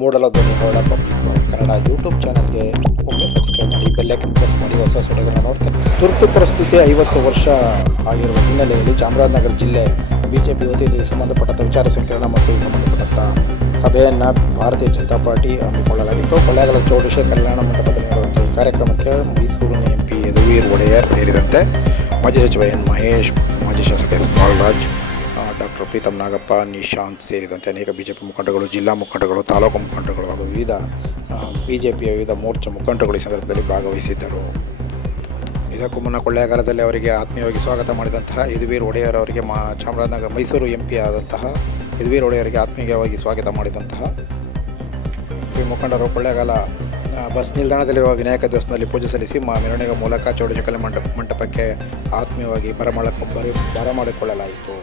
ಮೂಡಲಧ್ವನಿ ಹೊರಡ public Kannada YouTube ಚಾನಲ್ಗೆ ಒಮ್ಮೆ subscribe ಮಾಡಿ, ಬೆಲ್ಲೈಕನ್ ಪ್ರೆಸ್ ಮಾಡಿ ಹೊಸ ವಿಡಿಯೋಗಳನ್ನ ನೋಡ್ತಾರೆ. ತುರ್ತು ಪರಿಸ್ಥಿತಿ 50 ವರ್ಷ ಆಗಿರುವ ಹಿನ್ನೆಲೆಯಲ್ಲಿ ಚಾಮರಾಜನಗರ ಜಿಲ್ಲೆ ಬಿಜೆಪಿ ವತಿಯಲ್ಲಿ ಸಂಬಂಧಪಟ್ಟಂಥ ವಿಚಾರ ಸಂಕಿರಣ ಮತ್ತು ಸಂಬಂಧಪಟ್ಟಂಥ ಸಭೆಯನ್ನು ಭಾರತೀಯ ಜನತಾ ಪಾರ್ಟಿ ಹಮ್ಮಿಕೊಳ್ಳಲಾಗಿತ್ತು. ಕೊಳ್ಳೇಗಾಲ ಚೌಡೇಶ್ವರಿ ಕಲ್ಯಾಣ ಮಂಟಪದಲ್ಲಿ ನಡೆದಂಥ ಈ ಕಾರ್ಯಕ್ರಮಕ್ಕೆ ಮೈಸೂರಿನ MP ಯದುವೀರ್ ಒಡೆಯರ್ ಸೇರಿದಂತೆ ಮಾಜಿ ಸಚಿವ ಎನ್ ಮಹೇಶ್, ಮಾಜಿ ಶಾಸಕ ಎಸ್ ಬಾಲರಾಜ್, ಡಾಕ್ಟರ್ ಪ್ರೀತಮ್ ನಾಗಪ್ಪ, ನಿಶಾಂತ್ ಸೇರಿದಂತೆ ಅನೇಕ ಬಿಜೆಪಿ ಮುಖಂಡಗಳು, ಜಿಲ್ಲಾ ಮುಖಂಡಗಳು, ತಾಲೂಕು ಮುಖಂಡಗಳು ಹಾಗೂ ವಿವಿಧ ಬಿಜೆಪಿಯ ವಿವಿಧ ಮೋರ್ಚಾ ಮುಖಂಡಗಳು ಈ ಸಂದರ್ಭದಲ್ಲಿ ಭಾಗವಹಿಸಿದ್ದರು. ಇದಕ್ಕೂ ಮುನ್ನ ಕೊಳ್ಳೇಗಾಲದಲ್ಲಿ ಅವರಿಗೆ ಆತ್ಮೀಯವಾಗಿ ಸ್ವಾಗತ ಮಾಡಿದಂತಹ ಯದುವೀರ್ ಒಡೆಯರ್ ಅವರಿಗೆ ಚಾಮರಾಜನಗರ ಮೈಸೂರು MP ಆದಂತಹ ಯದುವೀರ್ ಒಡೆಯರಿಗೆ ಆತ್ಮೀಯವಾಗಿ ಸ್ವಾಗತ ಮಾಡಿದಂತಹ ಈ ಮುಖಂಡರು ಕೊಳ್ಳೇಗಾಲ ಬಸ್ ನಿಲ್ದಾಣದಲ್ಲಿರುವ ವಿನಾಯಕ ದೇವಸ್ಥಾನದಲ್ಲಿ ಪೂಜೆ ಸಲ್ಲಿಸಿ ಮೆರವಣಿಗೆ ಮೂಲಕ ಚೌಡೇಶ್ವರಿ ಕಲ್ಯಾಣ ಮಂಟಪಕ್ಕೆ ಆತ್ಮೀಯವಾಗಿ ಬರಮಾಡಿಕೊಳ್ಳಲಾಯಿತು.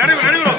ನಡಿ